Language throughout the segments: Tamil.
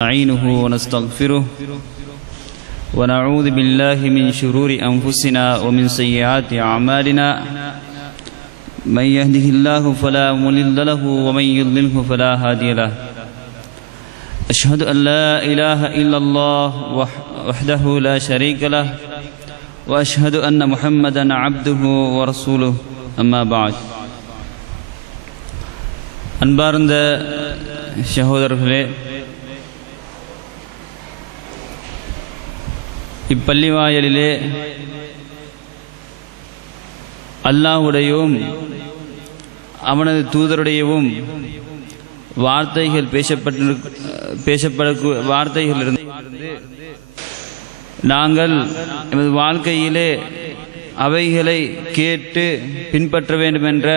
نستعينه ونستغفره ونعوذ بالله من شرور أنفسنا ومن سيئات أعمالنا من يهده الله فلا مضل له ومن يضلله فلا هادي له أشهد أن لا إله إلا الله وحده لا شريك له وأشهد أن محمدا عبده ورسوله أما بعد அன்பார்ந்த சகோதரர்களே, இப்பள்ளி வாயிலிலே அல்லாஹ்வுடையவும் அவனது தூதருடையவும் வார்த்தைகள் வார்த்தைகளிலிருந்து நாங்கள் எமது வாழ்க்கையிலே அவைகளை கேட்டு பின்பற்ற வேண்டும் என்ற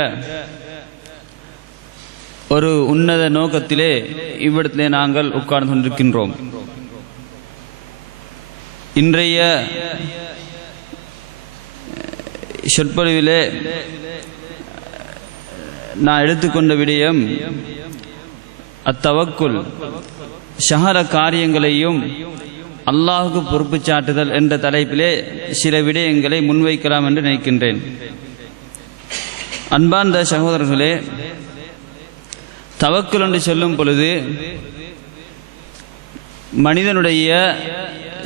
ஒரு உன்னத நோக்கத்திலே இவ்விடத்திலே நாங்கள் உட்கார்ந்து கொண்டிருக்கின்றோம். இன்றைய சொற்பொழிவிலே நான் எடுத்துக்கொண்ட விடயம் அத்தவக்குல், சகல காரியங்களையும் அல்லாஹுக்கு பொறுப்பு சாட்டுதல் என்ற தலைப்பிலே சில விடயங்களை முன்வைக்கலாம் என்று நினைக்கின்றேன். அன்பார்ந்த சகோதரர்களே, தவக்குல் என்று சொல்லும் பொழுது மனிதனுடைய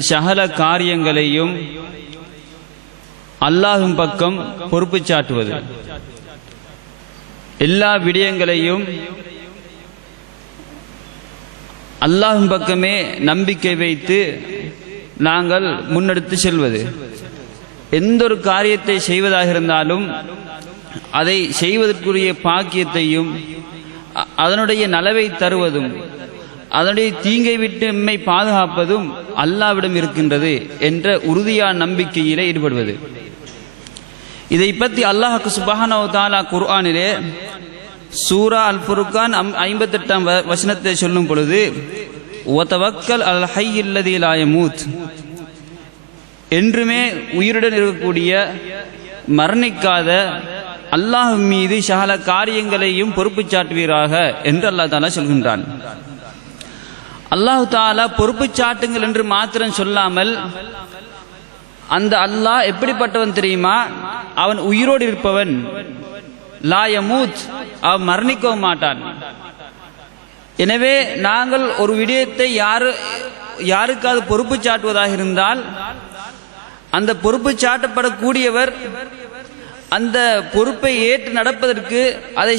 சகல காரியங்களையும் அல்லாஹ்வின் பக்கம் பொறுப்பு சாட்டுவது, எல்லா விடயங்களையும் அல்லாஹ்வின் பக்கமே நம்பிக்கை வைத்து நாங்கள் முன்னெடுத்து செல்வது. எந்த ஒரு காரியத்தை செய்வதாக இருந்தாலும் அதை செய்வதற்குரிய பாக்கியத்தையும் அதனுடைய நலவை தருவதும் அதனுடைய தீங்கை விட்டு எம்மை பாதுகாப்பதும் அல்லாஹ்விடம் இருக்கின்றது என்ற உறுதியான நம்பிக்கையிலே ஈடுபடுவது. இதை பற்றி அல்லாஹ் சுப்ஹானஹு வ தஆலா குர்ஆனிலே சூரா அல் ஃபுர்கான் 58ஆம் வசனத்தை சொல்லும் பொழுது, வதவக்கல் அல் ஹய்யில் லதீ லா யமூத், என்றுமே உயிருடன் இருக்கக்கூடிய மரணிக்காத அல்லாஹ் மீது சகல காரியங்களையும் பொறுப்பு சாட்டுவீராக என்று அல்லாஹ் தஆலா சொல்கின்றான். அல்லாஹ் தஆலா பொறுப்பு சாட்டுங்கள் என்று மாத்திரம் சொல்லாமல், அந்த அல்லாஹ் எப்படிப்பட்டவன் தெரியுமா? அவன் உயிரோடு இருப்பவன், லா யமூத், அவன் மரணிக்கவும் மாட்டான். எனவே நாங்கள் ஒரு விடயத்தை யாருக்காவது பொறுப்பு சாட்டுவதாக இருந்தால் அந்த பொறுப்பு சாட்டப்படக்கூடியவர் அந்த பொறுப்பை ஏற்று நடப்பதற்கு, அதை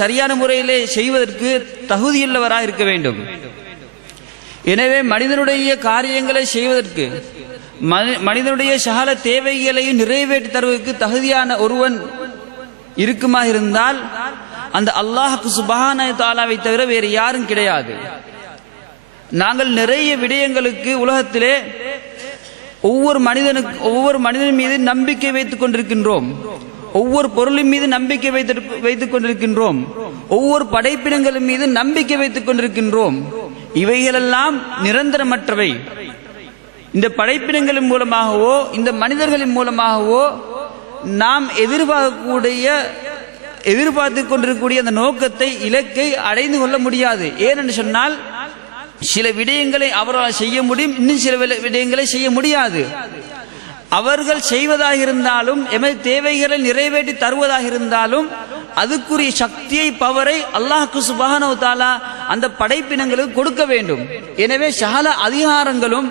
சரியான முறையிலே செய்வதற்கு தகுதியுள்ளவராக இருக்க வேண்டும். எனவே மனிதனுடைய காரியங்களை செய்வதற்கு, மனிதனுடைய சகல தேவைகளையும் நிறைவேற்றி தருவதற்கு தகுதியான ஒருவன் இருக்குமா இருந்தால் அந்த அல்லாஹ் சுப்ஹானஹு வ தஆலாவை தவிர வேறு யாரும் கிடையாது. நாங்கள் நிறைய விடயங்களுக்கு உலகத்திலே ஒவ்வொரு மனிதன் மீது நம்பிக்கை வைத்துக் கொண்டிருக்கின்றோம், ஒவ்வொரு பொருளின் மீது நம்பிக்கை வைத்துக் கொண்டிருக்கின்றோம், ஒவ்வொரு படைப்பினங்களின் மீது நம்பிக்கை வைத்துக் கொண்டிருக்கின்றோம். இவைகளெல்லாம் நிரந்தரமற்றவை. இந்த படைப்பினங்களின் மூலமாகவோ இந்த மனிதர்களின் மூலமாகவோ நாம் எதிர்பார்த்து கொண்டிருக்கக்கூடிய அந்த நோக்கத்தை, இலக்கை அடைந்து கொள்ள முடியாது. ஏனென்று சொன்னால், சில விடயங்களை அவர்களால் செய்ய முடியும், இன்னும் சில விடயங்களை செய்ய முடியாது. அவர்கள் செய்வதாக இருந்தாலும், எமது தேவைகளை நிறைவேற்றி தருவதாக இருந்தாலும் அதுக்குரிய சக்தியை, பவரை அல்லாஹ் சுப்ஹானஹு வ தஆலா அந்த படைப்பினங்களுக்கு கொடுக்க வேண்டும். எனவே சகல அதிகாரங்களும்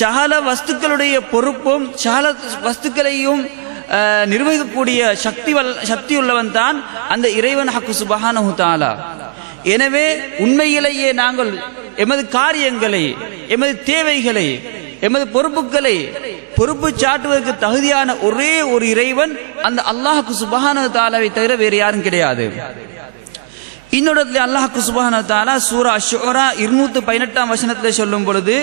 சகல வஸ்துக்களுடைய பொறுப்பும் சகல வஸ்துக்களையும் நிர்வகிக்கக்கூடிய சக்தி உள்ளவன் தான் அந்த இறைவன் சுப்ஹானஹு வ தஆலா. எனவே உண்மையிலேயே நாங்கள் எமது காரியங்களை, எமது தேவைகளை, எமது பொறுப்புகளை பொறுப்பு சாட்டுவதற்கு தகுதியான ஒரே ஒரு இறைவன் அந்த அல்லாஹ் சுப்ஹானஹு வ தஆலாவை தவிர வேறு யாரும் கிடையாது. இன்னொரு அல்லாஹ் சுப்ஹானஹு வ தஆலா சூரா அஷ்-ஷுஆரா 218ஆம் வசனத்திலே சொல்லும் பொழுது,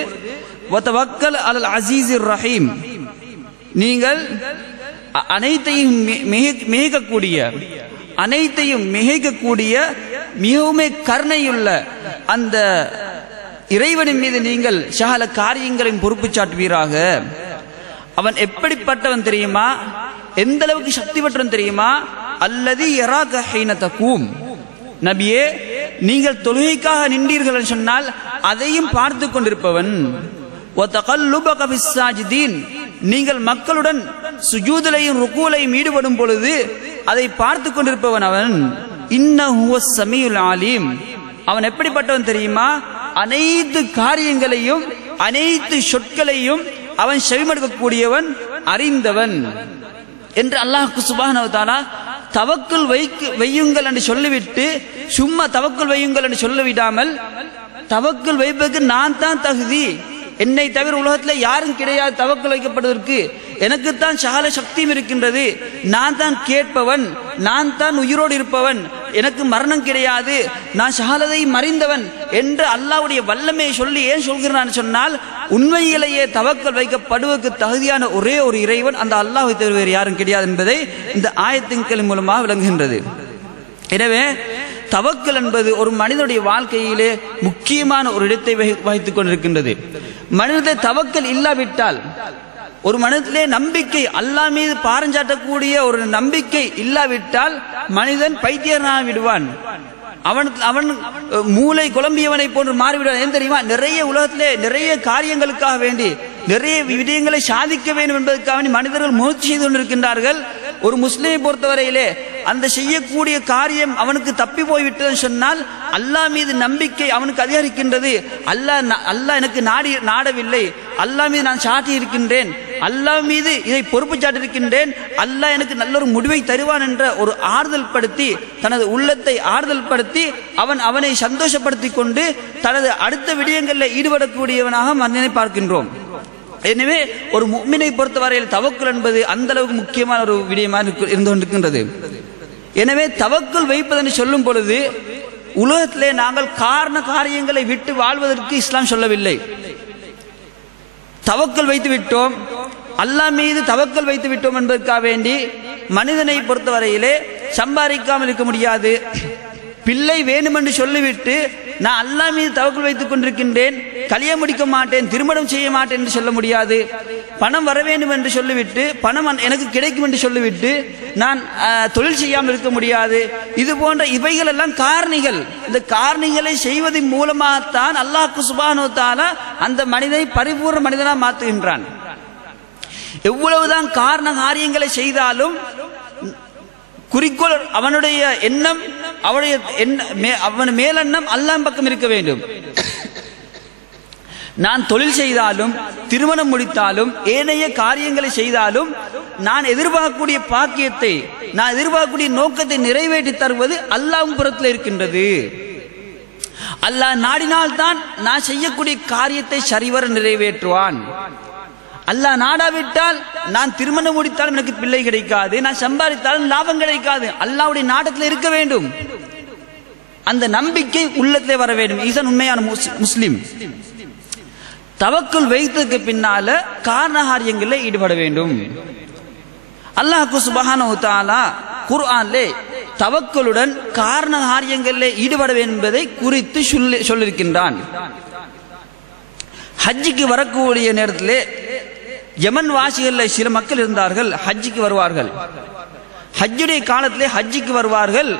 வதவக்கல் அலல் அஸீஸிர் ரஹீம், நீங்கள் அனைத்தையும் மிகைக்கக்கூடிய மிகவும் கருணையுள்ள அந்த இறைவனின் மீது நீங்கள் சகல காரியங்களின் பொறுப்பு சாட்டுவீராக. அவன் எப்படிப்பட்டவன் தெரியுமா? எந்த அளவுக்கு சக்தி பெற்றவன் தெரியுமா? அல்லதி யராக ஹீன தகூம், நபியே நீங்கள் தொழுகைக்காக நின்றீர்கள் சொன்னால் அதையும் பார்த்து கொண்டிருப்பவன். நீங்கள் மக்களுடன் சுஜூதிலையும் ருக்கூலையும் ஈடுபடும் பொழுது அதை பார்த்து கொண்டிருப்பவன் அவன். இன்னஹு ஹுவஸ் ஸமீஉல் அலீம். அவன் எப்படிப்பட்டவன் தெரியுமா? அனைத்து காரியங்களையும் அனைத்து சொற்களையும் அவன் செவிமடுக்கக்கூடியவன், அறிந்தவன் என்று அல்லாஹ் சுப்ஹானஹு வ தஆலா தவக்குல் வையுங்கள் என்று சொல்லிவிட்டு சும்மா தவக்குல் வையுங்கள் என்று சொல்லிவிடாமல், தவக்குல் வைப்பதற்கு நான் தான் தகுதி, என்னை தவிர உலகத்தில் யாரும் கிடையாது தவக்குல் வைக்கப்படுவதற்கு, எனக்குத்தான் சகல சக்தியும் இருக்கின்றது, நான் தான் கேட்பவன், நான் தான் உயிரோடு இருப்பவன், எனக்கு மரணம் கிடையாது, நான் சகலதை மறிந்தவன் என்று அல்லாஹ்வுடைய வல்லமையை சொல்லி ஏன் சொல்கிறான் சொன்னால், உண்மையிலேயே தவக்கல் வைக்கப்படுவதற்கு தகுதியான ஒரே ஒரு இறைவன் அந்த அல்லாஹ்வை தவிர வேறு யாரும் கிடையாது என்பதை இந்த ஆயத்தின் மூலமாக விளங்குகின்றது. எனவே தவக்கல் என்பது ஒரு மனிதனுடைய வாழ்க்கையிலே முக்கியமான ஒரு இடத்தை வகித்துக் கொண்டிருக்கின்றது. மனிதனுடைய தவக்கல் இல்லாவிட்டால், ஒரு மனிதத்திலே நம்பிக்கை அல்லாஹ் மீது பாரஞ்சாட்டக்கூடிய ஒரு நம்பிக்கை இல்லாவிட்டால் மனிதன் பைத்தியனாக விடுவான். அவன் மூளை குழம்பியவனை போன்று மாறிவிடுவான். ஏன் தெரியுமா? நிறைய உலகத்திலே நிறைய காரியங்களுக்காக வேண்டி நிறைய விடயங்களை சாதிக்க வேண்டும் என்பதற்காக மனிதர்கள் முயற்சி செய்து கொண்டிருக்கின்றார்கள். ஒரு முஸ்லிமை பொறுத்தவரையிலே அந்த செய்யக்கூடிய காரியம் அவனுக்கு தப்பி போய்விட்டது சொன்னால் அல்லாஹ் மீது நம்பிக்கை அவனுக்கு அதிகரிக்கின்றது. அல்லாஹ் எனக்கு நாடவில்லை, அல்லாஹ் மீது நான் சாட்டி இருக்கின்றேன், அல்லாஹ் மீது இதை பொறுப்பு சாட்டியிருக்கின்றேன், அல்லாஹ் எனக்கு நல்ல ஒரு முடிவை தருவான் என்ற ஒரு ஆறுதல் படுத்தி, தனது உள்ளத்தை ஆறுதல் படுத்தி அவனை சந்தோஷப்படுத்தி கொண்டு தனது அடுத்த விடயங்களில் ஈடுபடக்கூடியவனாக மனிதனை பார்க்கின்றோம். எனவே ஒரு முஃமினை பொறுத்தவரையில் தவக்குல் என்பது அந்த அளவுக்கு முக்கியமான ஒரு விடயமாக இருந்து கொண்டிருக்கின்றது. எனவே தவக்குல் வைப்பதென்று சொல்லும் பொழுது உலகத்திலே நாங்கள் காரியங்களை விட்டு வாழ்வதற்கு இஸ்லாம் சொல்லவில்லை. தவக்குல் வைத்து விட்டோம், அல்லாஹ் மீது தவக்கல் வைத்து விட்டோம் என்பதற்காக வேண்டி மனிதனை பொறுத்தவரையிலே சம்பாதிக்காமல் இருக்க முடியாது. பிள்ளை வேண்டுமென்று சொல்லிவிட்டு நான் அல்லாஹ் மீது தவக்கல் வைத்துக் கொண்டிருக்கின்றேன், கல்யாணம் முடிக்க மாட்டேன், திருமணம் செய்ய மாட்டேன் என்று சொல்ல முடியாது. பணம் வர வேண்டும் என்று சொல்லிவிட்டு பணம் எனக்கு கிடைக்கும் என்று சொல்லிவிட்டு நான் தொழில் செய்யாமல் இருக்க முடியாது. இது போன்ற இவைகள் எல்லாம் காரணிகள். இந்த காரணிகளை செய்வதன் மூலமாகத்தான் அல்லாஹ் சுப்ஹானஹு வ தஆலா அந்த மனிதனை பரிபூர்ண மனிதனாக மாற்றுகின்றான். எவ்வளவுதான் காரியங்களை செய்தாலும் குறிக்கோள் அவனுடைய எண்ணம், அவன் மேலெண்ணம் அல்லாஹ் பக்கம் இருக்க வேண்டும். நான் தொழில் செய்தாலும் திருமணம் முடித்தாலும் ஏனைய காரியங்களை செய்தாலும் நான் எதிர்பார்க்கக்கூடிய பாக்கியத்தை, நான் எதிர்பார்க்கக்கூடிய நோக்கத்தை நிறைவேற்றி தருவது அல்லாஹ்வின் புறத்தில் இருக்கின்றது. அல்லாஹ் நாடினால்தான் நான் செய்யக்கூடிய காரியத்தை சரிவர நிறைவேற்றுவான். அல்லாஹ் நாடாவிட்டால் நான் திருமணம் முடித்தாலும் எனக்கு பிள்ளை கிடைக்காது, நான் சம்பாதித்தாலும் லாபம் கிடைக்காது. அல்லாஹ்வுடைய நாட்டத்தில் இருக்க வேண்டும். அந்த நம்பிக்கை உள்ளத்திலே வர வேண்டும். இதுதான் உண்மையான முஸ்லிம். தவக்குல் வைத்ததுக்கு பின்னால காரியங்களில் ஈடுபட வேண்டும். அல்லாஹ் சுப்ஹானஹு வ தஆலா குர்ஆனிலே தவக்குலுடன் காரியங்களில் ஈடுபட வேண்டும் என்பதை குறித்து சொல்லியிருக்கின்றான். ஹஜ்ஜுக்கு வரக்கூடிய நேரத்திலே யமன் வாசிகளில் சில மக்கள் இருந்தார்கள், ஹஜ்ஜுக்கு வருவார்கள். ஹஜ்ஜுடைய காலத்திலே ஹஜ்ஜுக்கு வருவார்கள்.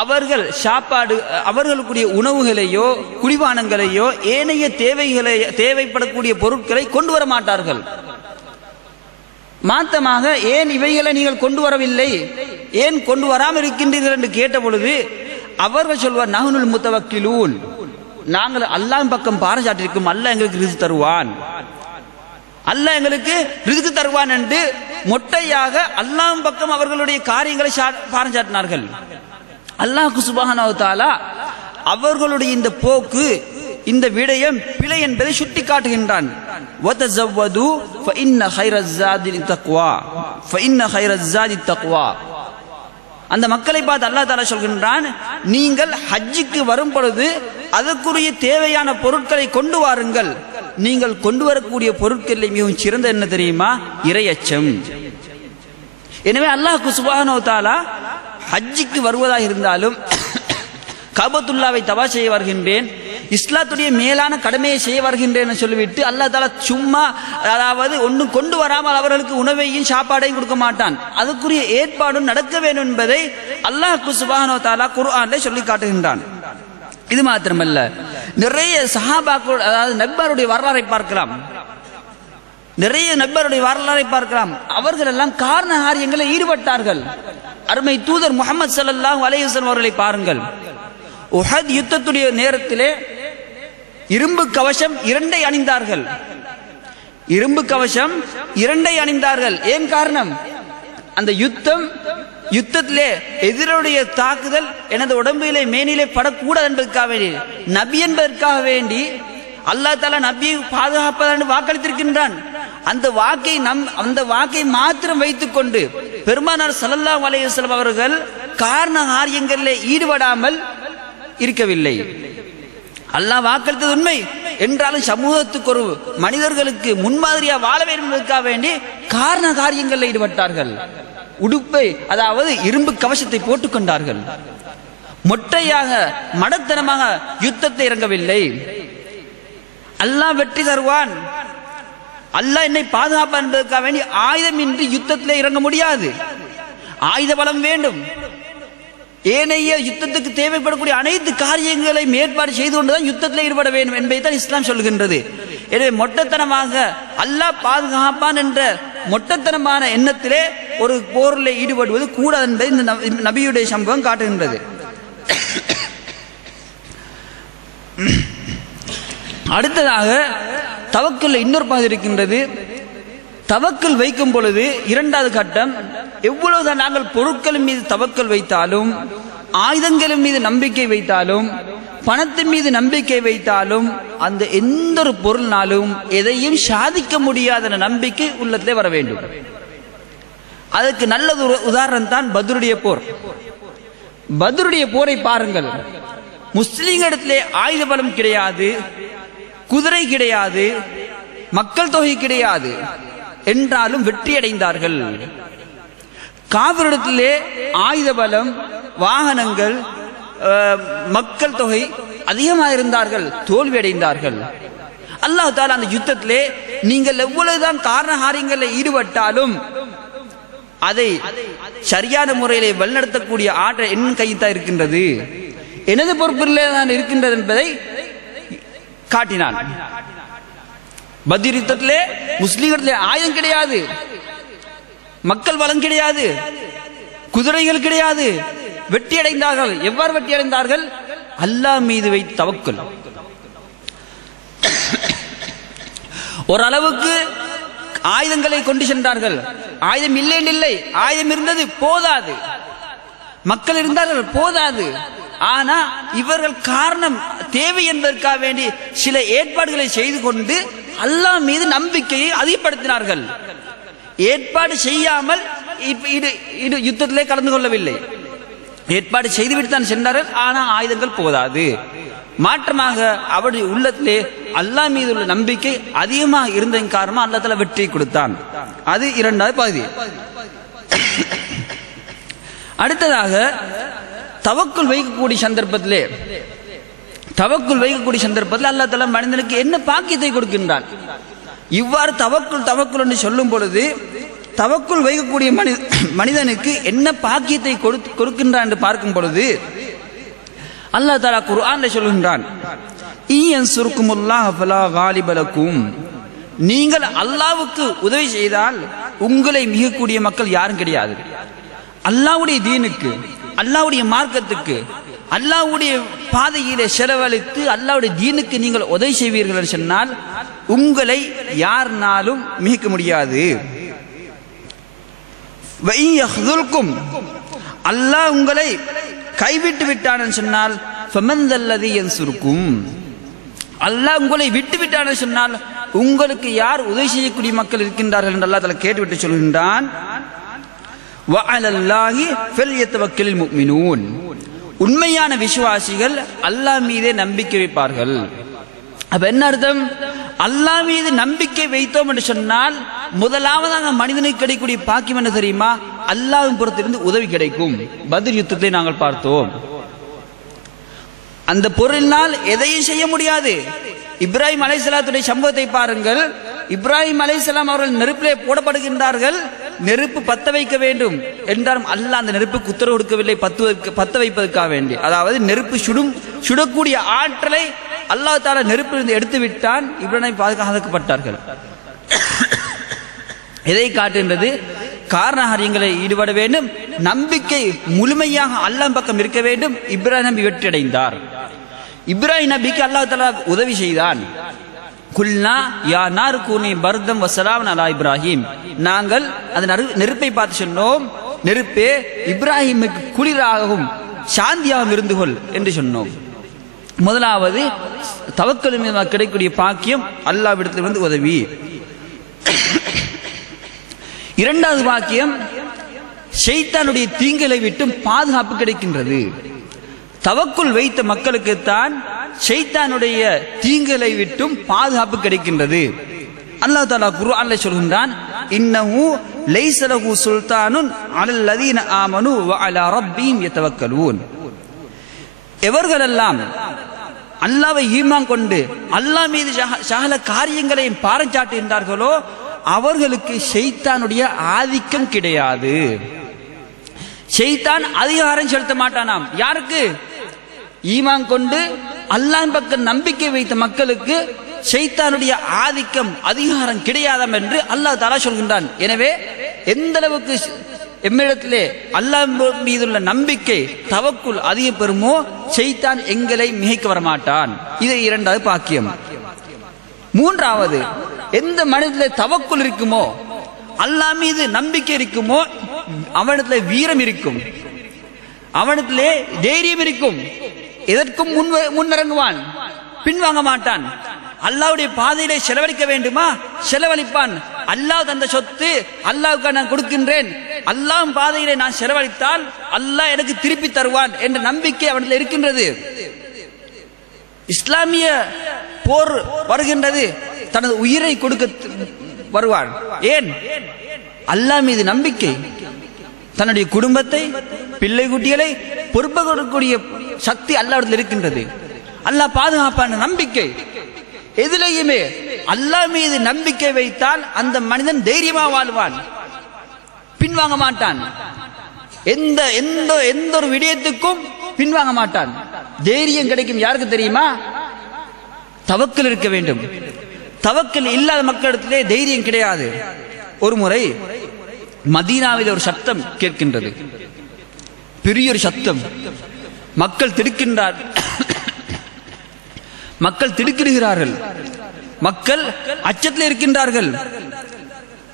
அவர்கள் சாப்பாடு, அவர்களுக்குரிய உணவுகளையோ குடிபானங்களையோ ஏனைய தேவைப்படக்கூடிய பொருட்களை கொண்டு வர மாட்டார்கள். மாத்தமாக ஏன் இவைகளை நீங்கள் கொண்டு வரவில்லை, ஏன் கொண்டு வராமல் இருக்கின்றீர்கள் என்று கேட்ட பொழுது அவர்கள் சொல்வார், நஹ்னுல் முத்தவக்கிலூன், நாங்கள் அல்லாஹ் பக்கம் பாரஞ்சாட்டிருக்கும், அல்லாஹ் எங்களுக்கு ரிஸ்க் தருவான், அல்லாஹ் எங்களுக்கு ரிஸ்க் தருவான் என்று மொட்டையாக அல்லாஹ் பக்கம் அவர்களுடைய காரியங்களை பாரஞ்சாட்டினார்கள். அல்லாஹ் சுப்ஹானஹு வ தஆலா அவர்களுடைய இந்த போக்கு, இந்த விடயம் பிழை என்பதை சுட்டி காட்டுகின்றான். வதஸவ்வது ஃபஇன்ன கைரஸ்ஸாதி தக்வா, ஃபஇன்ன கைரஸ்ஸாதி தக்வா. அந்த மக்களை பார்த்து அல்லாஹ் தஆலா சொல்கின்றான், நீங்கள் ஹஜ்ஜுக்கு வரும் பொழுது அதற்குரிய தேவையான பொருட்களை கொண்டு வாருங்கள். நீங்கள் கொண்டு வரக்கூடிய பொருட்களில் மிகவும் சிறந்த என்ன தெரியுமா? இறையச்சம். எனவே அல்லாஹ் சுப்ஹானஹு வ தஆலா ஹஜ்ஜுக்கு வருவதாக இருந்தாலும் கஅபத்துல்லாவை தவா செய்ய வருகின்றேன், இஸ்லாத்துடைய மேலான கடமையை செய்ய வருகின்றேன் சொல்லிவிட்டு அல்லாஹ் தஆலா சும்மா, அதாவது ஒன்றும் கொண்டு வராமல் அவர்களுக்கு உணவையும் சாப்பாடையும் கொடுக்க மாட்டான். அதுக்குரிய ஏற்பாடும் நடக்க வேண்டும் என்பதை அல்லாஹ் சுப்ஹானஹு வ தஆலா குர்ஆனிலே சொல்லி காட்டுகின்றான். இது மாத்திரமல்ல, நிறைய சஹாபாக்கள், அதாவது நபிமாருடைய வரலாறை பார்க்கலாம். நிறைய நபிமாருடைய வரலாறை பார்க்கலாம். அவர்கள் எல்லாம் காரண காரியங்களில் ஈடுபட்டார்கள். அருமை தூதர் முஹம்மது ஸல்லல்லாஹு அலைஹி வஸல்லம் அவர்களை பாருங்கள். உஹத் யுத்தத்துடைய நேரத்திலே இரும்பு கவசம் 2 அணிந்தார்கள். இரும்பு கவசம் 2 அணிந்தார்கள். ஏன் காரணம்? அந்த யுத்தத்திலே எதிரியுடைய தாக்குதல் எனது உடம்பிலே மேனிலே படக்கூடாது என்பதற்காக வேண்டி, நபி என்பதற்காக வேண்டி அல்லாஹ் தஆலா நபியை பாதுகாப்பதற்கு வாக்களித்திருக்கின்றான். அந்த வாக்கை மாத்திரம் வைத்துக் கொண்டு பெருமானார் ஸல்லல்லாஹு அலைஹி வஸல்லம் அவர்கள் காரண காரியங்களில் ஈடுபடாமல் இருக்கவில்லை. அல்லாஹ் வாக்களித்தது உண்மை என்றாலும் சமூகத்துக்கு, ஒரு மனிதர்களுக்கு முன்மாதிரியா வாழ வேண்டும் என்பதற்காக வேண்டி காரண காரியங்களில் ஈடுபட்டார்கள். உடுப்பை, அதாவது இரும்பு கவசத்தை போட்டுக் கொண்டார்கள். மொட்டையாக மடத்தனமாக யுத்தத்தை இறங்கவில்லை. அல்லாஹ் வெற்றி தருவான், அல்லாஹ் என்னை பாதுகாப்பான் என்பதற்காக வேண்டி ஆயுதமின்றி யுத்தத்திலே இறங்க முடியாது. ஆயுத பலம் வேண்டும். ஏனைய யுத்தத்துக்கு தேவைப்படக்கூடிய அனைத்து காரியங்களையும் ஏற்பாடு செய்து கொண்டுதான் யுத்தத்தில் ஈடுபட வேண்டும் என்பதைத்தான் இஸ்லாம் சொல்கின்றது. எனவே மொட்டத்தனமாக அல்லாஹ் பாதுகாப்பான் என்ற மொட்டத்தனமான எண்ணத்திலே ஒரு போரில் ஈடுபடுவது கூடாது என்பதை இந்த நபியுடைய சம்பவம் காட்டுகின்றது. அடுத்ததாக தவக்குல் இன்னொரு பகுதி இருக்கின்றது. தவக்குல் வைக்கும் பொழுது இரண்டாவது கட்டம், எவ்வளவுதான் நாங்கள் பொருட்களின் மீது தவக்குல் வைத்தாலும், ஆயுதங்களின் மீது நம்பிக்கை வைத்தாலும், பணத்தின் மீது நம்பிக்கை வைத்தாலும், அந்த எந்த ஒரு பொருள்னாலும் எதையும் சாதிக்க முடியாத நம்பிக்கை உள்ளத்திலே வர வேண்டும். அதற்கு நல்லது ஒரு உதாரணம் தான் பத்ருடைய போர். பத்ருடைய போரை பாருங்கள். முஸ்லிம்களிடத்திலே ஆயுத பலம் கிடையாது, குதிரை கிடையாது, மக்கள் தொகை கிடையாது, என்றாலும் வெற்றி அடைந்தார்கள். காபிரிடத்திலே ஆயுத பலம், வாகனங்கள், மக்கள் தொகை அதிகமாக இருந்தார்கள், தோல்வி அடைந்தார்கள். அல்லாஹ் தஆலா அந்த யுத்தத்திலே நீங்கள் எவ்வளவுதான் காரண காரியங்களில் ஈடுபட்டாலும் அதை சரியான முறையிலே வழிநடத்தக்கூடிய ஆற்றல் என் கையில் தான் இருக்கின்றது, எனது பொறுப்பிலே தான் இருக்கின்றது என்பதை காட்டினான். பத்ர் யுத்தத்திலே முஸ்லிம்களிலே ஆயுதம் கிடையாது, மக்கள் பலம் கிடையாது, குதிரைகள் கிடையாது, வெற்றி அடைந்தார்கள். எவ்வாறு வெற்றி அடைந்தார்கள்? அல்லாஹ் மீது வைத்து தவக்குல். ஓரளவுக்கு ஆயுதங்களை கொண்டு சென்றார்கள். ஆயுதம் இல்லை இல்லை, ஆயுதம் இருந்தது போதாது, மக்கள் இருந்தார்கள் போதாது. ஆனா இவர்கள் காரணம் தேவை என்பதற்காக வேண்டி சில ஏற்பாடுகளை செய்து கொண்டு அல்லாஹ் மீது நம்பிக்கையை அதிகப்படுத்தினார்கள். ஏற்பாடு செய்யாமல் யுத்தத்திலே கலந்து கொள்ளவில்லை. ஏற்பாடு செய்துவிட்டு தான் சென்றார்கள். ஆனா ஆயுதங்கள் போதாது. மாற்றமாக அவருடைய உள்ளத்திலே அல்லாஹ் மீது உள்ள நம்பிக்கை அதிகமாக இருந்ததன் காரணமாக அல்லாஹ் தஆலா வெற்றி கொடுத்தான். அது இரண்டாவது பகுதி. அடுத்ததாக தவக்குல் வைக்கக்கூடிய சந்தர்ப்பத்திலே அல்லாஹ் தஆலா மனிதனுக்கு என்ன பாக்கியத்தை கொடுக்கின்றான்? இவ்வாறு தவக்குல் என்று சொல்லும் பொழுது தவக்குல் வைக்கக்கூடிய மனிதனுக்கு என்ன பாக்கியத்தை கொடுக்கின்றான் என்று பார்க்கும் பொழுது அல்லாஹ் தஆலா குர்ஆன்ல சொல்கின்றான், இயன்சுருக்குமுல்லாஹ் ஃபலா காலிப லக்கும், நீங்கள் அல்லாஹ்வுக்கு உதவி செய்தால் உங்களை மிகக்கூடிய மக்கள் யாரும் கிடையாது. அல்லாஹ்வுடைய தீனுக்கு, அல்லாஹ்வுடைய மார்க்கத்துக்கு, அல்லாஹ்வுடைய பாதையிலே செலவழித்து அல்லாஹ்வுடைய தீனுக்கு நீங்கள் உதவி செய்வீர்கள் என்று சொன்னால் உங்களை யாருனாலும் மிக முடியாது. அல்லாஹ் உங்களை கைவிட்டு விட்டான் சொன்னால் அல்லாஹ் உங்களை விட்டு விட்டான் சொன்னால் உங்களுக்கு யார் உதவி செய்யக்கூடிய மக்கள் இருக்கின்றார்கள் என்று அல்லாஹ் தஆலா கேட்டுவிட்டு சொல்கின்றான், வஅலல்லாஹி ஃபல்யதவக்கலில் முஃமினூன், உண்மையான விசுவாசிகள் அல்லாஹ் மீதே நம்பிக்கை வைப்பார்கள். அப்ப என்ன அர்த்தம்? அல்லாஹ் மீது நம்பிக்கை வைத்தோம் என்று சொன்னால் முதலாவதாக மனிதனுக்கு கிடைக்கக்கூடிய பாக்கியம் என்ன தெரியுமா? அல்லாஹ்வின் புறத்திலிருந்து உதவி கிடைக்கும். பத்ர் யுத்தத்தை நாங்கள் பார்த்தோம். அந்த பொருளினால் எதையும் செய்ய முடியாது. இப்ராஹிம் அலைஹிஸ்ஸலாத்துடைய சம்பவத்தை பாருங்கள். இப்ராஹிம் அலைஹிஸ்ஸலாம் அவர்கள் நெருப்பிலே போடப்படுகின்றார்கள். நெருப்பு பத்த வைக்க வேண்டும் என்றாலும் அல்லாஹ் அந்த நெருப்புக்கு உத்தரவு கொடுக்கவில்லை, பத்த வைப்பதற்காக வேண்டி. அதாவது நெருப்பு சுடக்கூடிய ஆற்றலை அல்லாஹ் தஆலா நெருப்பிலிருந்து எடுத்து விட்டான். இப்ராஹிம் பாதுகாக்கப்பட்டார்கள். எதை காட்டுகின்றது? காரணகாரியங்களை ஈடுபட வேண்டும், நம்பிக்கை முழுமையாக அல்லாஹ் பக்கம் இருக்க வேண்டும். இப்ராஹிம் நபி வெற்றி அடைந்தார். இப்ராஹிம் நபிக்கு அல்லாஹ் தஆலா உதவி செய்தான். குல்னா யா நார் கூனி பர்தம் வஸலாமன் அலா இப்ராஹிம், நாங்கள் அந்த நெருப்பை பார்த்து சொன்னோம், நெருப்பே இப்ராஹிமுக்கு குளிராகவும் சாந்தியாகவும் இருந்து கொள் என்று சொன்னோம். முதலாவது தவக்கல் மீது கிடைக்கக்கூடிய பாக்கியம் அல்லாஹ்விடத்திலிருந்து உதவி. இரண்டாவது பாக்கியம் ஷைத்தானுடைய தீங்களை விட்டு பாதுகாப்பு கிடைக்கின்றது. தவக்குல் வைத்த மக்களுக்கு தான் ஷைத்தானுடைய தீங்களை விட்டும் பாதுகாப்பு கிடைக்கின்றது. அல்லாஹ் தஆலா குர்ஆன்ல சொல்கின்றான், இன்னஹு லைஸ லஹு சுல்தானுன் அலல் லதீன ஆமனு வ அலா ரப்பிஹிம் யதவக்கலூன். எவர்களெல்லாம் அல்லாஹ்வை ஈமான் கொண்டு அல்லாஹ் மீது சகல காரியங்களையும் பாரஞ்சாட்டுகின்றார்களோ அவர்களுக்கு ஷைத்தானுடைய ஆதிக்கம் கிடையாது. ஷைத்தான் அதிகாரம் செலுத்த மாட்டானாம். யாருக்கு? ஈமான் கொண்டு அல்லாஹ் பக்கம் நம்பிக்கை வைத்த மக்களுக்கு ஷைத்தானுடைய ஆதிக்கம் அதிகாரம் கிடையாதாம் என்று அல்லாஹ் தஆலா சொல்கின்றான். எனவே எந்த அளவுக்கு எம்மிடத்திலே அல்லாஹ் மீதுள்ள நம்பிக்கை தவக்குல் அதிக பெறுமோ ஷைத்தான் எங்களை மிகைக்க வரமாட்டான். இது இரண்டாவது பாக்கியம். மூன்றாவது, எந்த மனிதத்திலே தவக்குல் இருக்குமோ, அல்லாஹ் மீது நம்பிக்கை இருக்குமோ, அவனிடத்திலே வீரம் இருக்கும், அவனிடத்திலே தைரியம் இருக்கும், எதற்கும் முன்னிறங்குவான், பின்வாங்க மாட்டான். அல்லாஹ்வுடைய பாதையிலே செலவழிக்க வேண்டுமா, செலவழிப்பான். அல்லாஹ் தந்த சொத்து அல்லாஹ்வுக்கு நான் கொடுக்கின்றேன், அல்லாஹ் பாதையிலே நான் செலவழித்தால் அல்லாஹ் எனக்கு திருப்பி தருவான் என்ற நம்பிக்கை அவனிடத்தில் இருக்கின்றது. இஸ்லாமிய போர் வருகின்றது, தனது உயிரை கொடுக்க வருவான். ஏன்? அல்லாஹ் மீது நம்பிக்கை, தன்னுடைய குடும்பத்தை பிள்ளை குட்டிகளை பொறுப்பக்கூடிய சக்தி அல்லாஹ்விடத்தில் இருக்கின்றது. அல்லாஹ் பாதுகாப்பான நம்பிக்கை. எதிலேயுமே அல்லாஹ் மீது நம்பிக்கை வைத்தால் அந்த மனிதன் தைரியமாக வாழ்வான், பின்வாங்க மாட்டான். எந்த எந்த எந்த ஒரு விடயத்துக்கும் பின்வாங்க மாட்டான். தைரியம் கிடைக்கும் யாருக்கு தெரியுமா? தவக்கல் இருக்க வேண்டும். தவக்கல் இல்லாத மக்களிடத்திலே தைரியம் கிடையாது. ஒரு முறை மதீனாவில் ஒரு சத்தம் கேட்கின்றது, பெரிய ஒரு சத்தம். மக்கள் திடுக்கின்றார், மக்கள் திடுக்கிடுகிறார்கள், மக்கள் அச்சத்தில் இருக்கின்றார்கள்.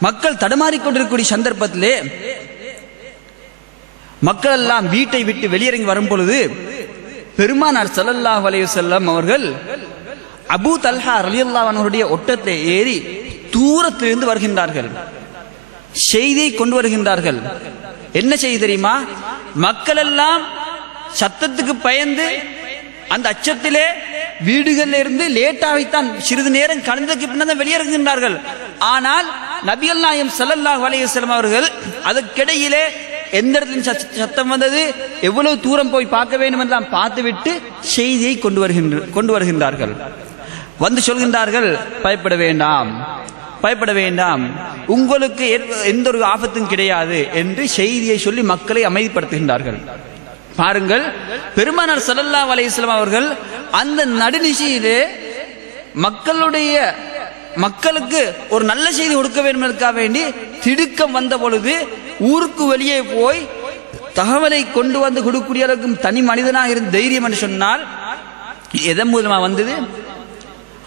மக்கள் தடுமாறிக்கொண்டிருக்கூடிய சந்தர்ப்பத்திலே மக்கள் எல்லாம் வீட்டை விட்டு வெளியிறங்கி வரும் பொழுது பெருமானார் ஸல்லல்லாஹு அலைஹி வஸல்லம் அவர்கள் அபூ தல்ஹா ரலியல்லாஹு அன்ஹுடைய ஒட்டத்தை ஏறி தூரத்திலிருந்து வருகின்றார்கள். செய்தியை கொண்டு வருகின்றார்கள். என்ன செய்தி தெரியுமா? மக்கள் எல்லாம் சத்தத்துக்கு பயந்து அந்த அச்சத்திலே வீடுகளில் இருந்து லேட்டாகத்தான் சிறிது நேரம் கலந்ததுக்கு பின்னர் வெளியேறுகின்றார்கள். ஆனால் நபிகள் நாயகம் ஸல்லல்லாஹு அலைஹி வஸல்லம் அவர்கள் அதற்கிடையிலே எந்த இடத்துல சத்தம் வந்தது, எவ்வளவு தூரம் போய் பார்க்க வேண்டும் என்றெல்லாம் பார்த்துவிட்டு செய்தியை கொண்டு வருகின்றார்கள். வந்து சொல்கின்றார்கள், பயப்பட வேண்டாம், பயப்பட வேண்டாம், உங்களுக்கு எந்த ஒரு ஆபத்தும் கிடையாது என்று செய்தியை சொல்லி மக்களை அமைதிப்படுத்துகின்றார்கள். பாருங்கள், பெருமானார் ஸல்லல்லாஹு அலைஹி வஸல்லம் அவர்கள் அந்த நடுநிசையிலே மக்களுக்கு ஒரு நல்ல செய்தி கொடுக்க வேண்டும் என்பதற்காக வேண்டி திடுக்கம் வந்த பொழுது ஊருக்கு வெளியே போய் தகவலை கொண்டு வந்து கொடுக்கக்கூடிய அளவுக்கு தனி மனிதனாக இருந்த தைரியம் என்று சொன்னால் எதன் மூலமா வந்தது?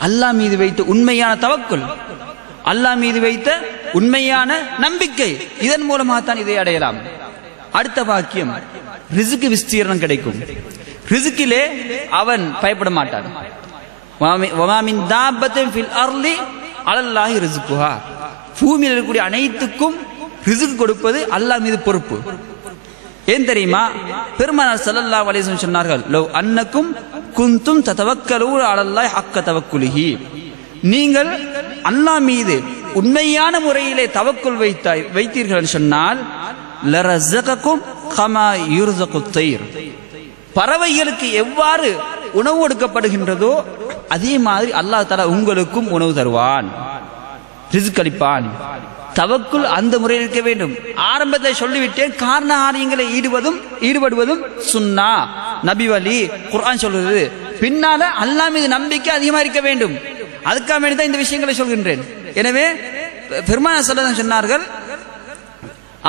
அல்லாஹ் மீது வைத்த உண்மையான தவக்குல், அல்லாஹ் மீது வைத்த உண்மையான நம்பிக்கை. இதன் மூலமாகத்தான் இதை அடையலாம். அடுத்த பாக்கியம், ரிஸ்க் விஸ்தீர்ணம் கிடைக்கும். ரிஸ்கிலே அவன் பயப்பட மாட்டான். பூமியில் இருக்கக்கூடிய அனைத்துக்கும் ரிஸ்க் கொடுப்பது அல்லாஹ் மீது பொறுப்பு. ஏன் தெரியுமா? பெருமானார் ஸல்லல்லாஹு அலைஹி வஸல்லம் சொன்னார்கள், லவ் அன்னக்கும் குந்தும் ததவக்கலூன அலல்லாஹி ஹக்க தவக்குலிஹி, நீங்கள் அல்லாஹ் மீது உண்மையான முறையிலே தவக்குல் வைத்தீர்கள் சொன்னால் லரஸககும் கமா யுர்ஸகுத் தைர், பறவைகளுக்கு எவ்வாறு உணவு கொடுக்கப்படுகின்றதோ அதே மாதிரி அல்லாஹ் தஆலா உங்களுக்கும் உணவு தருவான், ரிஸ்க் அளிப்பான். தவக்குல் அந்த முறையில் இருக்க வேண்டும். ஆரம்பத்தில் சொல்லிவிட்டேன், காரண காரியங்களை ஈடுபடுவதும் சுன்னா, நபி வழி, குர்ஆன் சொல்றது. பின்னால அல்லாஹ் மீது நம்பிக்கை அதிகமா இருக்க வேண்டும். அதுக்காக வேண்டி தான் இந்த விஷயங்களை சொல்கின்றேன். எனவே பெருமானார் ஸல்லல்லாஹு அலைஹி வஸல்லம் சொன்னார்கள்,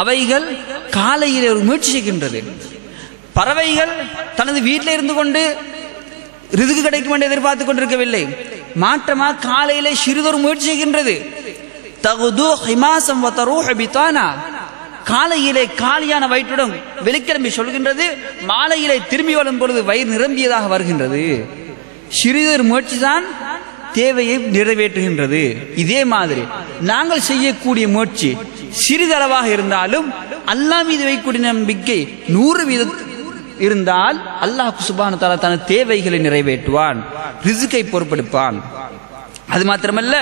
அவைகள் காலையிலே ஒரு முயற்சி செய்கின்றது. பறவைகள் தனது வீட்டில் இருந்து கொண்டு ரிதுக்கு கிடைக்கும் என்று எதிர்பார்த்து கொண்டிருக்கவில்லை. மாற்றமா காலையிலே சிறிதொரு முயற்சி செய்கின்றது. தகுது ஹிமாசம் வ தரூஹ பிதானா, காலையிலே காலியான வயிற்றுடன் வெளிக்கிளம்பி சொல்கின்றது, மாலையிலே திரும்பி வரும் பொழுது வயிறு நிரம்பியதாக வருகின்றது. சிறிதொரு முயற்சி தான் தேவையை நிறைவேற்றுகின்றது. இதே மாதிரி நாங்கள் செய்யக்கூடிய முயற்சி சிறிதளவாக இருந்தாலும் அல்லாஹ் மீது வைக்கக்கூடிய நம்பிக்கை 100% இருந்தால் அல்லாஹ் சுப்ஹானஹு வ தஆலா தனது தேவைகளை நிறைவேற்றுவான், ரிஸ்கை பொறுப்பெடுப்பான். அது மாத்திரமல்ல,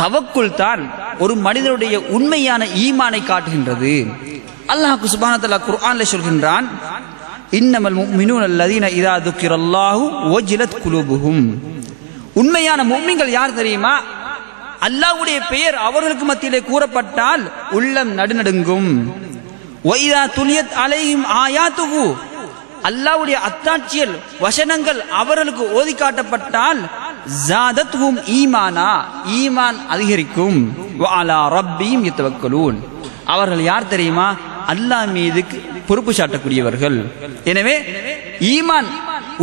தவக்குல் தான் ஒரு மனிதனுடைய உண்மையான ஈமானை காட்டுகின்றது. அல்லாஹ் சுப்ஹானஹு வ தஆலா குர்ஆனில் சொல்கின்றான், இன்னமல் முஃமினூன அல்லதீன இதா துக்கிரல்லாஹு வஜிலத் குலூபுஹும். உண்மையான முஃமின்கள் யார் தெரியுமா? அல்லாஹ்வுடைய பெயர் அவர்களுக்கு மத்தியிலே கூறப்பட்டால் உள்ளம் நடுநடுங்கும். வைதா துலியத் அலைஹிம் ஆயாத்துஹு, அல்லாஹ்வுடைய அத்தாட்சியல் வசனங்கள் அவர்களுக்கு ஓதி காட்டப்பட்டால் ஜாதத்ஹும் ஈமானா, ஈமான் அதிகரிக்கும். வ அலா ரப்பிஹிம் யதவக்கலூன், அவர்கள் யார் தெரியுமா? அல்லாஹ் மீது பொறுப்பு சாட்டக்கூடியவர்கள். எனவே ஈமான்,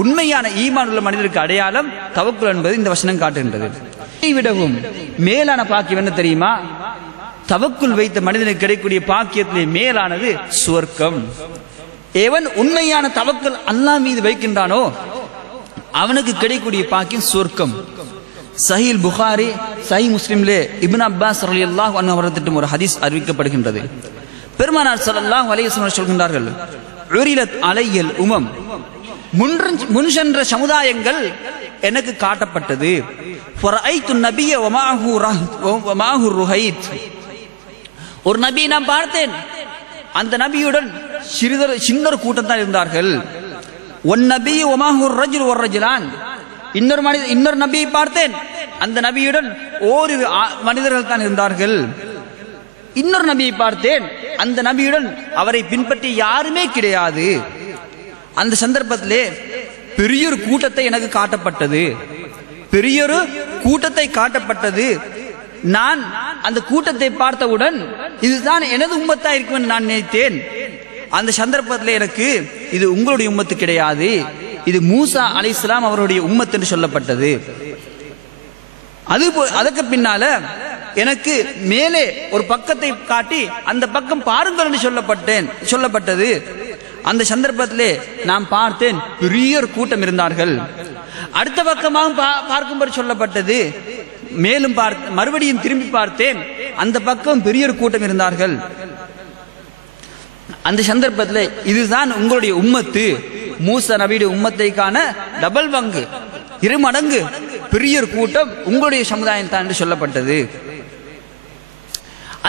உண்மையான ஈமான் உள்ள மனிதருக்கு அடையாளம் தவக்குல் என்பது இந்த வசனம் காட்டுகின்றது. இதை விடவும் மேலான பாக்கியம் என்ன தெரியுமா? தவக்குல் வைத்த மனிதனுக்கு கிடைக்கக்கூடிய பாக்கியத்திலே மேலானது சுவர்க்கம். எவன் உண்மையான தவக்குல் அல்லாஹ் மீது வைக்கின்றானோ அவனுக்கு கிடைக்கக்கூடிய பாக்கியம் சுவர்க்கம். சஹீல் புகாரி, சஹீஹ் முஸ்லிம்லே இப்னு அப்பாஸ் ரலியல்லாஹு அன்ஹு அவர்களிடம் ஒரு ஹதீஸ் அறிவிக்கப்படுகின்றது. பெருமானார் ஸல்லல்லாஹு அலைஹி வஸல்லம் சொல்கின்றார்கள், உரிலத் அலையல் உமம், முன் சென்ற சமுதாயங்கள் எனக்கு காட்டப்பட்டது. ஃபரஐது நபிய வ மஅஹு ருஹைத், ஒரு நபியை நான் பார்த்தேன், அந்த நபியுடன் சின்னொரு கூட்டம் தான் இருந்தார்கள். ஒன் நபி வ மஅஹு ரஜுல் வ ரஜுலான், இன்னொரு நபியை பார்த்தேன், அந்த நபியுடன் ஓரிரு மனிதர்கள் தான் இருந்தார்கள். இன்னொரு நபியை பார்த்தேன், அந்த நபியுடன் அவரை பின்பற்றி யாருமே கிடையாது. அந்த சந்தர்ப்பத்திலே பெரியொரு கூட்டத்தை எனக்கு காட்டப்பட்டது, பெரியொரு கூட்டத்தை காட்டப்பட்டது. நான் அந்த கூட்டத்தை பார்த்தவுடன் இதுதான் எனது உம்மத்தா இருக்கும் என்று நான் நினைத்தேன். அந்த சந்தர்ப்பத்தில் எனக்கு இது உங்களுடைய உம்மத்து கிடையாது, இது மூசா அலைஹிஸ்ஸலாம் அவருடைய உம்மத் என்று சொல்லப்பட்டது. அதற்கு பின்னால எனக்கு மேலே ஒரு பக்கத்தை காட்டி அந்த பக்கம் பாருங்கள் என்று சொல்லப்பட்டது. அந்த சந்தர்ப்பத்திலே நான் பார்த்தேன், பெரிய ஒரு கூட்டம் இருந்தார்கள். அடுத்த பக்கமாக பார்க்கும்படி சொல்லப்பட்டது. மேலும் மறுபடியும் திரும்பி பார்த்தேன், அந்த பக்கம் பெரிய ஒரு கூட்டம் இருந்தார்கள். அந்த சந்தர்ப்பத்தில் இதுதான் உங்களுடைய உம்மத்து, மூசா நபியுடைய உம்மத்தை காண டபுள் பங்கு, 2 மடங்கு பெரிய ஒரு கூட்டம் உங்களுடைய சமுதாயம் தான் என்று சொல்லப்பட்டது.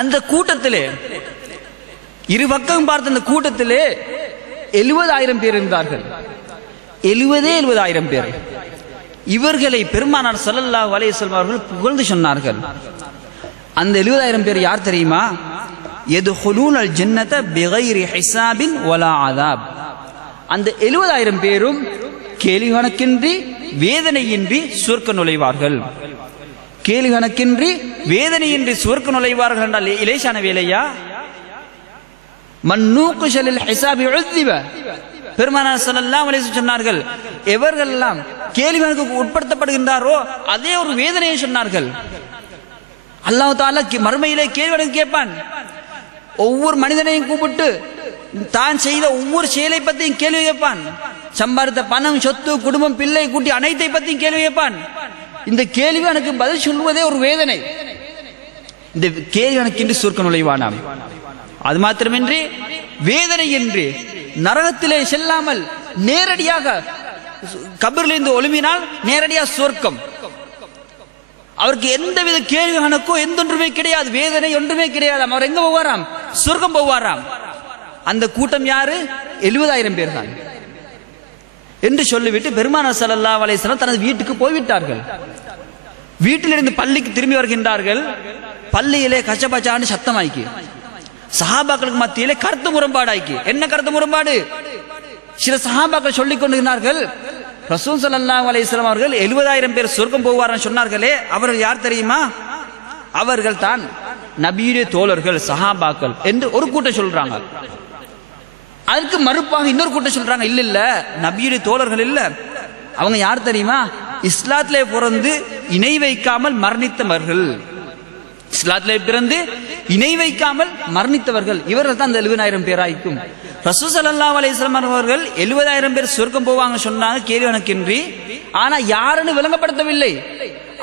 அந்த கூட்டத்திலே இரு பக்கம் பார்த்த அந்த கூட்டத்திலே 70,000 பேர் இருந்தார்கள். 70,000 பேர். இவர்களை பெருமானார் ஸல்லல்லாஹு அலைஹி வஸல்லம் அவர்கள் புகழ்ந்து சொன்னார்கள். அந்த 70,000 பேர் யார் தெரியுமா? யதுகுலூனல் ஜன்னத பிகைரி ஹிசாபின் வலா அதாப். அந்த 70,000 பேரும் கேள்வி கணக்கின்றி வேதனையின்றி சுவர்க்க நுழைவார்கள். கேள்வி கணக்கின்றி வேதனையின்றி சுவர்க்க நுழைவார்கள் என்றால் இலேசான வேலையா? மன்னூகுஷலில் ஹிசாபி உذிப. பெருமானார் ஸல்லல்லாஹு அலைஹி வஸல்லம் சொன்னார்கள், எவர்களெல்லாம் கேள்வி கணக்குக்கு உட்படுத்தப்படுகின்றாரோ அதே ஒரு வேதனையை சொன்னார்கள். அல்லாஹ் தஆலா மறுமையிலே கேள்வி கணக்கு கேட்பான். ஒவ்வொரு மனிதனையும் கூப்பிட்டு தான் செய்த ஒவ்வொரு செயலை பற்றியும் கேள்வி கேட்பான். சம்பாதித்த பணம், சொத்து, குடும்பம், பிள்ளை, குட்டி அனைத்தை பற்றியும் கேள்வி கேட்பான். இந்த கேள்வி எனக்கு பதில் சொல்வதே ஒரு வேதனை. இந்த கேள்வி கணக்கின்றி சுவர்க்க நுழைவானாம். அது மாத்திரமின்றி வேதனையின்றி நரகத்திலே செல்லாமல் நேரடியாக கபரிலிருந்து ஒழுமினால் நேரடியாக சுவர்க்கம். அவருக்கு எந்தவித கேள்வி கணக்கோ எந்தொன்றுமே கிடையாது, வேதனை ஒன்றுமே கிடையாது. அவர் எங்க போவாராம்? சுவர்க்கம் போவாராம். அந்த கூட்டம் யாரு? 70,000 பேர் தான் என்று சொல்லிவிட்டு பெருமானார் ஸல்லல்லாஹு அலைஹி வஸல்லம் தனது வீட்டுக்கு போய்விட்டார்கள். வீட்டிலிருந்து பள்ளிக்கு திரும்பி வருகின்றார்கள். பள்ளியிலே கச்சபச்சான்னு சத்தமாய்க்கு, சஹாபாக்களுக்கு மத்தியிலே கருத்து முரண்பாடாய்க்கு. என்ன கருத்து முரண்பாடு? சில சஹாபாக்கள் சொல்லிக் கொண்டிருந்தார்கள், ரசூல் ஸல்லல்லாஹு அலைஹி வஸல்லம் அவர்கள் 70,000 பேர் சொர்க்கம் போவார்கள் சொன்னார்களே, அவர்கள் யார் தெரியுமா? அவர்கள் தான் நபியுடைய தோழர்கள், சஹாபாக்கள் என்று ஒரு கூட்டம் சொல்றாங்க. அதுக்கு மறுப்பாக இன்னொரு கூட்டம் சொல்றாங்க, இல்ல இல்ல நபியுடைய தோழர்கள் இல்ல, அவங்க யார் தெரியுமா? இஸ்லாத்திலே பிறந்து இணை வைக்காமல் மரணித்தவர்கள், இஸ்லாத்திலே பிறந்து இணை வைக்காமல் மரணித்தவர்கள், இவர்கள் தான் அந்த 70,000 பேராய்க்கும். ரசூல் ஸல்லல்லாஹு அலைஹி வஸல்லம் அவர்கள் 70,000 பேர் சொர்க்கம் போவாங்க சொன்னாங்க கேள்வி கணக்கின்றி. ஆனா யாருன்னு விளங்கப்படுத்தவில்லை.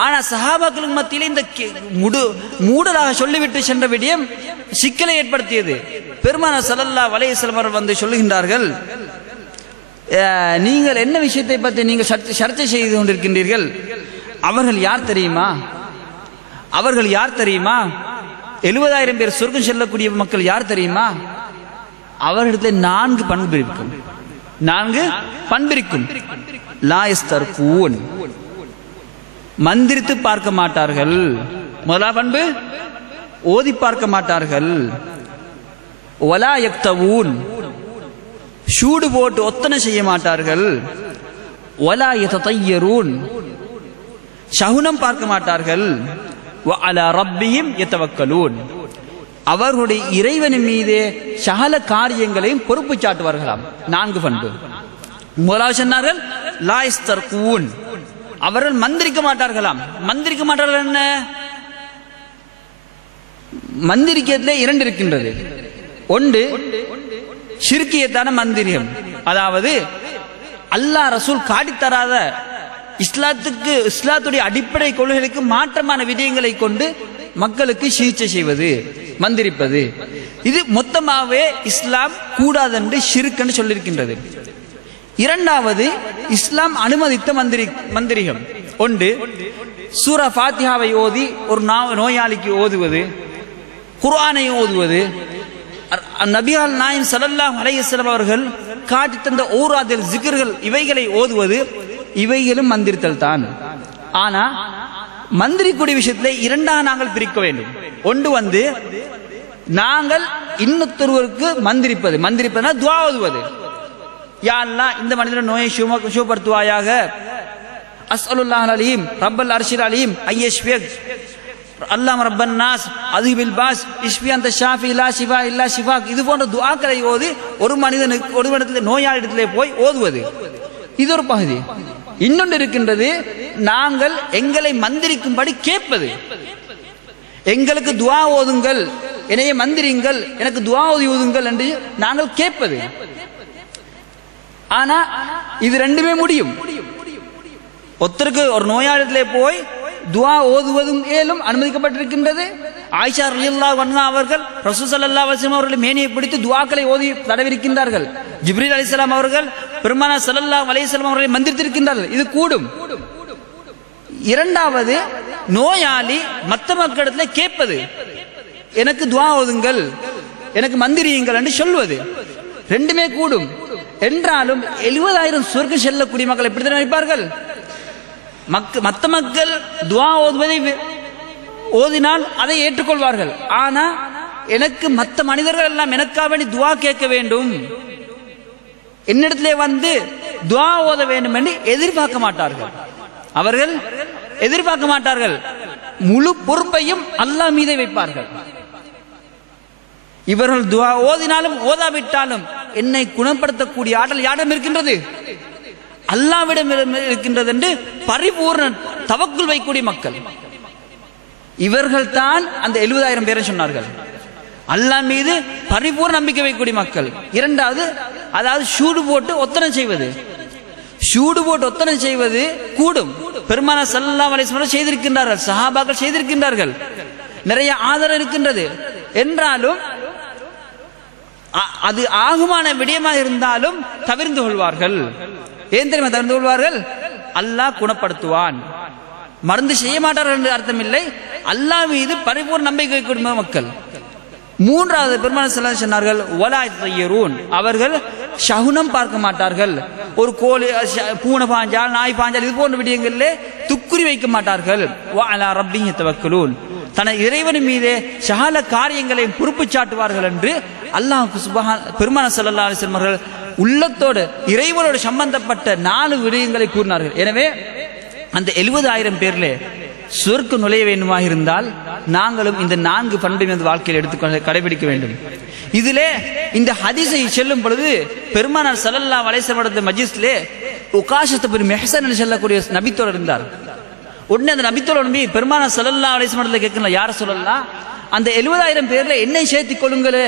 ஆனா சஹாபாக்களுக்கு மத்தியிலே இந்த மூடலாக சொல்லிவிட்டு சென்ற விடயம் சிக்கலை ஏற்படுத்தியது. பெருமானார் ஸல்லல்லாஹு அலைஹி வஸல்லம் அவர்கள் வந்து சொல்லுகின்றார்கள், நீங்கள் என்ன விஷயத்தை பற்றி நீங்கள் சர்ச்சை செய்து கொண்டிருக்கின்றீர்கள்? அவர்கள் யார் தெரியுமா? அவர்கள் யார் தெரியுமா? 70,000 பேர் சொர்க்கம் செல்லக்கூடிய மக்கள் யார் தெரியுமா? அவர்களிடத்தில் 4 பண்பு இருக்கும். 4 பண்பு இருக்கும். லா யஸ்தர்கூன், மந்திரித்து பார்க்க மாட்டார்கள். முதலா பண்பு, ஓதி பார்க்க மாட்டார்கள். வலா யக்தவூன், சூடு போட்டு ஒத்தனை செய்ய மாட்டார்கள். வலா யததய்யரூன், சகுனம் பார்க்க மாட்டார்கள். வ அலா ரப்பிஹிம் யதவக்கலூன், அவர்களுடைய இறைவனின் மீதே சகல காரியங்களையும் பொறுப்பு சாட்டுவார்களாம். 4 பண்பு. முதலாவது சொன்னார்கள் லா யஸ்தர்கூன், அவர்கள் மந்திரிக்க மாட்டார்களாம். மந்திரிக்க மாட்டார்கள் என்ன? மந்திரிக்கத்திலே 2 இருக்கின்றது. ஒன்று ஷிர்கியத்தான மந்திரியம், அதாவது அல்லாஹ் ரசூல் காட்டித்தராத இஸ்லாத்துடைய அடிப்படை கொள்கைகளுக்கு மாற்றமான விடயங்களை கொண்டு மக்களுக்கு சிகிச்சை செய்வது, மந்திரிப்பது. இது மொத்தமாகவே இஸ்லாம் கூடாது என்று ஷிர்க் சொல்லியிருக்கின்றது. இரண்டாவது இஸ்லாம் அனுமதித்த மந்திரிகம். ஒன்று சூரா ஃபாத்திஹாவை ஓதி ஒரு நோயாளிக்கு ஓதுவது, குர்ஆனை ஓதுவது. நபிகள் நாயகம் ஸல்லல்லாஹு அலைஹி வஸல்லம் அவர்கள் காட்டி தந்த ஓராதில் ஜிக்ர்கள், இவைகளை ஓதுவது, இவைகளும் மந்திரித்தல் தான். ஆனா மந்திரிக்கூடிய விஷயத்திலே 2ஆக நாங்கள் பிரிக்க வேண்டும். ஒன்று நாங்கள் இன்னொருவருக்கு மந்திரிப்பதுனா துஆ ஓதுவது. யா அல்லாஹ் இந்த மனிதன் நோயை சுகப்படுத்துவாயாக, அஸ்அலுல்லாஹல் அலீம் ரப்பல் அர்ஷில் அலீம் ஐயஷ்ஃபிக் அல்லாஹ் ரப்பன் நாஸ் அதுபில் பாஸ் இஷ்ஃபி அந்த ஷாஃபி லா ஷிஃபா இல்லா ஷிஃபாக், இது போன்ற துஆக்களை ஓதி ஒரு மனிதனுக்கு நோயாளிடத்திலே போய் ஓதுவது. இது ஒரு பகுதி. இன்னொன்று இருக்கின்றது, நாங்கள் எங்களை மந்திரிக்கும்படி கேட்பது. எங்களுக்கு துஆ ஓதுங்கள், என்னைய மந்திரிங்கள், எனக்கு துஆ ஓதி ஓதுங்கள் என்று நாங்கள் கேட்பது. ஆனா இது 2மே முடியும். ஒருத்தருக்கு ஒரு நோயாளியிலே போய் துஆ ஓதுவதும் ஏலும் அனுமதிக்கப்பட்டிருக்கின்றது. ஆயிஷா ரலியல்லாஹு அன்ஹா அவர்கள் ரசூல் ஸல்லல்லாஹு அலைஹி வஸல்லம் அவர்கள் மேனியை பிடித்து துஆக்களை ஓதி தடவிருக்கின்றார்கள். ஜிப்ரீல் அலைஹிஸ்ஸலாம் அவர்கள் பெருமானார் ஸல்லல்லாஹு அலைஹி வஸல்லம் அவர்களை மந்திரித்திருக்கின்றார்கள். இது கூடும். இரண்டாவது நோயாளி மற்ற மக்களிடத்தில் கேட்பது, எனக்கு துஆ ஓதுங்கள், எனக்கு மந்திரியுங்கள் என்று சொல்வது. 2மே கூடும். என்றாலும் 70,000 சொர்க்கம் செல்லக்கூடிய மக்கள் எப்படி நினைப்பார்கள்? மற்ற மக்கள் துஆ ஓதுவதை ஓதினால் அதை ஏற்றுக்கொள்வார்கள். ஆனா எனக்கு மற்ற மனிதர்கள் எல்லாம் எனக்காக வேண்டி துஆ கேட்க வேண்டும், என்னிடத்திலே வந்து துஆ ஓத வேண்டும் என்று எதிர்பார்க்க மாட்டார்கள். அவர்கள் எதிர்பார்க்க மாட்டார்கள். முழு பொறுப்பையும் அல்லாஹ் மீதே வைப்பார்கள். இவர்கள் துஆ ஓதினாலும் ஓதாவிட்டாலும் என்னை குணப்படுத்தக்கூடிய ஆற்றல் யாரிடம் இருக்கின்றது? அல்லாஹ்விடம் இருக்கின்றது என்று பரிபூர்ண தவக்குல் வைக்கக்கூடிய மக்கள் இவர்கள் தான். அந்த 70,000 பேரை சொன்னார்கள். அல்லாஹ் மீது பரிபூர்ண நம்பிக்கை வைக்கக்கூடிய மக்கள். இரண்டாவது, அதாவது சூடு போட்டு ஒத்தனை செய்வது. சூடு போட்டு ஒத்தனை செய்வது கூடும். பெருமானார் ஸல்லல்லாஹு அலைஹி வஸல்லம் செய்திருக்கின்றார்கள், சஹாபாக்கள் செய்திருக்கின்றார்கள், நிறைய ஆதரவு இருக்கின்றது. என்றாலும் அது ஆகுமான விடயமாக இருந்தாலும் தவிர்ந்து கொள்வார்கள். ஏன் தெரியுமா தவிர்ந்து கொள்வார்கள்? அல்லாஹ் குணப்படுத்துவான், மருந்து செய்ய மாட்டார்கள் என்று அர்த்தம் இல்லை. அல்லாஹ் மீது பரிபூர்ண நம்பிக்கை வைக்கக்கூடிய மக்கள். மூன்றாவது பெருமானார் ஸல்லல்லாஹு அலைஹி வஸல்லம் சொன்னார்கள், வலா யதய்யரூன், அவர்கள் சகுனம் பார்க்க மாட்டார்கள். ஒரு கோழி பூனை பாஞ்சால் நாய் பாஞ்சால் இது போன்ற விடயங்களிலே துக்குறி வைக்க மாட்டார்கள். வ அலா ரப்பிஹி யதவக்கலூன், தன இறைவன் மீதே சகல காரியங்களை பொறுப்பு சாட்டுவார்கள் என்று அல்லாஹ் பெருமானார் ஸல்லல்லாஹு அலைஹி வஸல்லம் அவர்கள் உள்ளத்தோடு இறைவனோடு சம்பந்தப்பட்ட 4 விடயங்களை கூறினார்கள். எனவே அந்த 70,000 பேர்ல சொர்க்க நுழைய வேண்டுமாக இருந்தால் நாங்களும் இந்த 4 பண்பை வாழ்க்கையில் எடுத்து கடைபிடிக்க வேண்டும். இதிலே இந்த ஹதீஸை செல்லும் பொழுது பெருமானார் ஸல்லல்லாஹு அலைஹி வஸல்லம் மஜ்லிஸ்லே உகாஷத் பின் மிஹ்சன் என்று சொல்லக்கூடிய நபித்தோழர் இருந்தார். உடனே அந்த நபித்தோழர் நபி பெருமானார் ஸல்லல்லாஹு அலைஹி வஸல்லம் கேட்கலாம், யார சொல்லலாம், அந்த 70,000 பேர்ல என்னை சேர்த்துக் கொள்ளுங்களே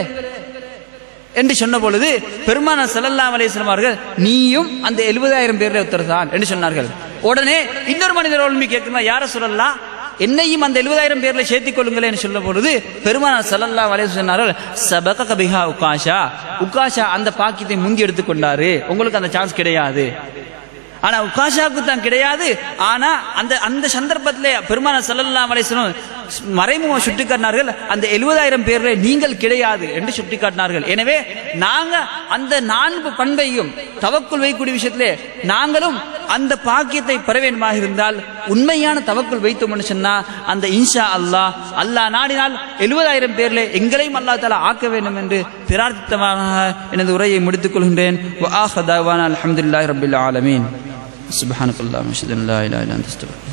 என்று சொன்ன பொழுது பெருமானார் ஸல்லல்லாஹு அலைஹி வஸல்லம் அவர்கள் நீயும் அந்த 70,000 பேர்ல ஒருத்தர்தான் என்று சொன்னார்கள். உடனே இன்னொரு மனிதர் நபி கேட்கலாம், யார சொல்லலாம், என்னையும் அந்த 70,000 பேர்ல சேர்த்துக் கொள்ளுங்களே என்று சொல்ல பொழுது பெருமானார் ஸல்லல்லாஹு அலைஹி வஸல்லம் சொன்னார்கள், சபக பிஹா உகாஷா, உகாஷா அந்த பாக்கியத்தை முந்தி எடுத்துக்கொண்டாரு, உங்களுக்கு அந்த சான்ஸ் கிடையாது. ஆனா உகாஷாவுக்கு தான் கிடையாது. ஆனா அந்த சந்தர்ப்பத்திலே பெருமானார் ஸல்லல்லாஹு அலைஹி வஸல்லம் மறைமுக சுட்டிக்காட்டினார்கள், அந்த 70,000 பேர்ல நீங்கள் கிடையாது என்று சுட்டிக்காட்டினார்கள். எனவே நாங்க அந்த 4 பண்பையும் தவக்குல் வைக்கக்கூடிய விஷயத்திலே நாங்களும் அந்த பாக்கியத்தை பெற வேண்டுமாக இருந்தால் உண்மையான தவக்குல் வைத்தோம் என்று சொன்னா அந்த இன்ஷா அல்லாஹ் நாடினால் 70,000 பேர்ல எங்களையும் அல்லாஹ் தஆலா ஆக்க வேண்டும் என்று பிரார்த்தித்தமாக எனது உரையை முடித்துக் கொள்கின்றேன். வ ஆஹிரு தஅவானா அல்ஹம்துலில்லாஹி ரப்பில் ஆலமீன். சுப்ஹானக்கல்லாஹு வ பிஹம்திஹி லா இலாஹா இல்லா அன்த அஸ்தக்ஃபிருக்க